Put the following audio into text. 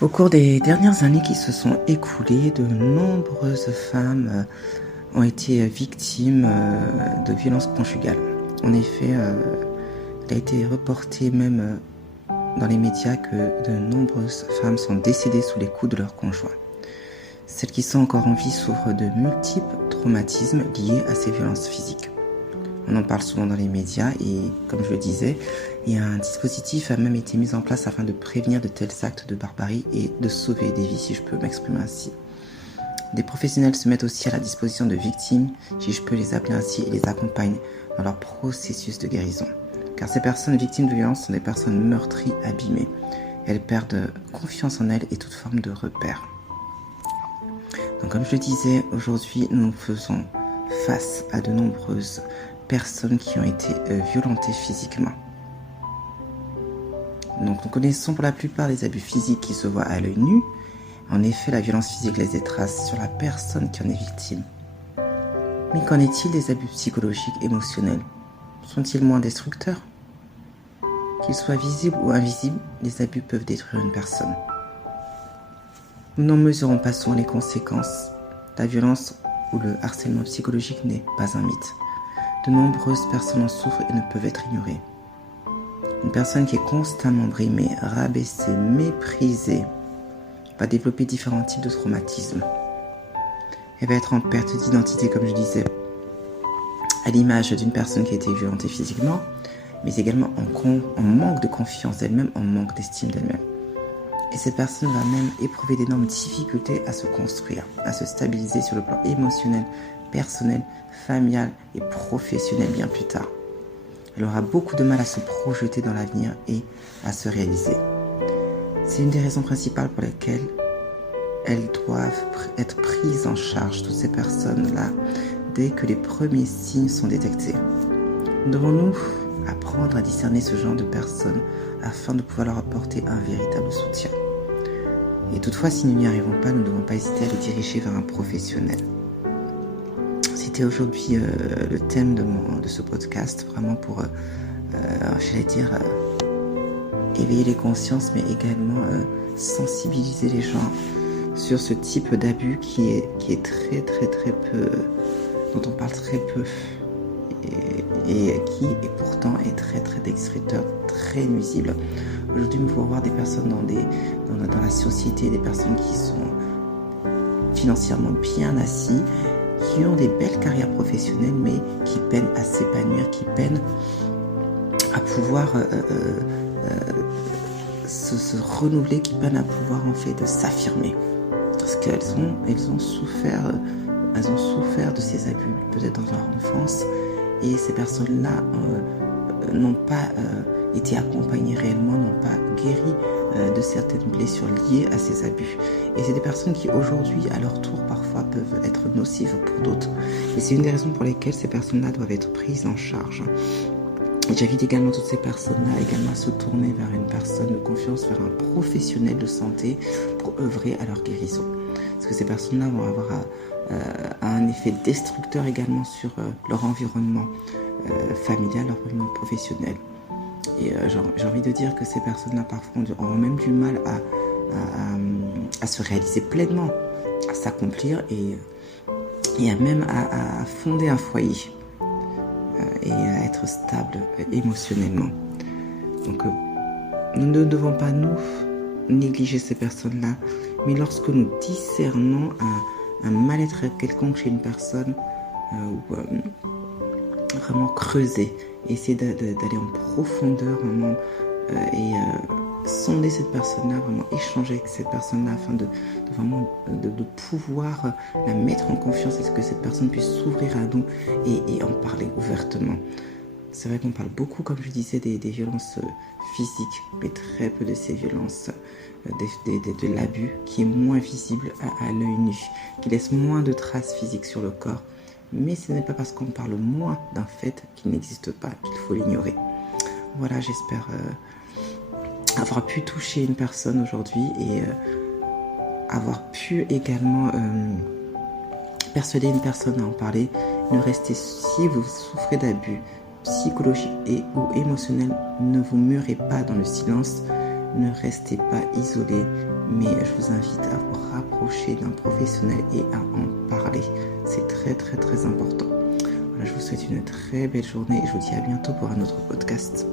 Au cours des dernières années qui se sont écoulées, de nombreuses femmes ont été victimes de violences conjugales. En effet, il a été reporté même dans les médias que de nombreuses femmes sont décédées sous les coups de leurs conjoints. Celles qui sont encore en vie souffrent de multiples traumatismes liés à ces violences physiques. On en parle souvent dans les médias et, comme je le disais, un dispositif a même été mis en place afin de prévenir de tels actes de barbarie et de sauver des vies, si je peux m'exprimer ainsi. Des professionnels se mettent aussi à la disposition de victimes, si je peux les appeler ainsi, et les accompagnent dans leur processus de guérison. Car ces personnes victimes de violences sont des personnes meurtries, abîmées. Elles perdent confiance en elles et toute forme de repère. Donc, comme je le disais, aujourd'hui, nous faisons face à de nombreuses personnes qui ont été violentées physiquement. Donc, nous connaissons pour la plupart les abus physiques qui se voient à l'œil nu. En effet, la violence physique laisse des traces sur la personne qui en est victime. Mais qu'en est-il des abus psychologiques, émotionnels? Sont-ils moins destructeurs? Qu'ils soient visibles ou invisibles, les abus peuvent détruire une personne. Nous n'en mesurons pas souvent les conséquences. La violence ou le harcèlement psychologique n'est pas un mythe. De nombreuses personnes en souffrent et ne peuvent être ignorées. Une personne qui est constamment brimée, rabaissée, méprisée, va développer différents types de traumatismes. Elle va être en perte d'identité, comme je disais, à l'image d'une personne qui a été violentée physiquement, mais également en manque de confiance d'elle-même, en manque d'estime d'elle-même. Et cette personne va même éprouver d'énormes difficultés à se construire, à se stabiliser sur le plan émotionnel, personnel, familial et professionnel bien plus tard. Elle aura beaucoup de mal à se projeter dans l'avenir et à se réaliser. C'est une des raisons principales pour lesquelles elles doivent être prises en charge, toutes ces personnes-là, dès que les premiers signes sont détectés. Devons-nous apprendre à discerner ce genre de personnes afin de pouvoir leur apporter un véritable soutien? Et toutefois, si nous n'y arrivons pas, nous ne devons pas hésiter à les diriger vers un professionnel. C'était aujourd'hui le thème de ce podcast, vraiment pour, éveiller les consciences, mais également sensibiliser les gens sur ce type d'abus qui est très très très peu, dont on parle très peu, et qui pourtant est très très destructeur, très nuisible. Aujourd'hui, il faut voir des personnes dans la société, des personnes qui sont financièrement bien assis, qui ont des belles carrières professionnelles, mais qui peinent à s'épanouir, qui peinent à pouvoir se renouveler, qui peinent à pouvoir en fait s'affirmer. Parce qu'elles ont souffert de ces abus, peut-être dans leur enfance, et ces personnes-là n'ont pas été accompagnées réellement, n'ont pas guéri de certaines blessures liées à ces abus. Et c'est des personnes qui aujourd'hui, à leur tour, parfois peuvent être nocives pour d'autres. Et c'est une des raisons pour lesquelles ces personnes-là doivent être prises en charge. Et j'invite également toutes ces personnes-là également à se tourner vers une personne de confiance, vers un professionnel de santé pour œuvrer à leur guérison. Parce que ces personnes-là vont avoir un effet destructeur également sur leur environnement familial, leur environnement professionnel. Et j'ai envie de dire que ces personnes-là parfois auront même du mal à se réaliser pleinement, à s'accomplir et même à fonder un foyer et à être stable émotionnellement. Donc nous ne devons pas nous négliger ces personnes-là, mais lorsque nous discernons un mal-être quelconque chez une personne, vraiment creuser, essayer d'aller en profondeur vraiment, et sonder cette personne-là, vraiment échanger avec cette personne-là afin de pouvoir la mettre en confiance et que cette personne puisse s'ouvrir à nous et en parler ouvertement. C'est vrai qu'on parle beaucoup, comme je disais, des violences physiques, mais très peu de ces violences, de l'abus qui est moins visible à l'œil nu, qui laisse moins de traces physiques sur le corps. Mais ce n'est pas parce qu'on parle moins d'un fait qu'il n'existe pas, qu'il faut l'ignorer. Voilà, j'espère avoir pu toucher une personne aujourd'hui et avoir pu également persuader une personne à en parler. Ne restez, si vous souffrez d'abus psychologiques et ou émotionnels, ne vous murez pas dans le silence, ne restez pas isolés mais je vous invite à vous rapprocher d'un professionnel et à en parler. C'est très très très important. Voilà, je vous souhaite une très belle journée et je vous dis à bientôt pour un autre podcast.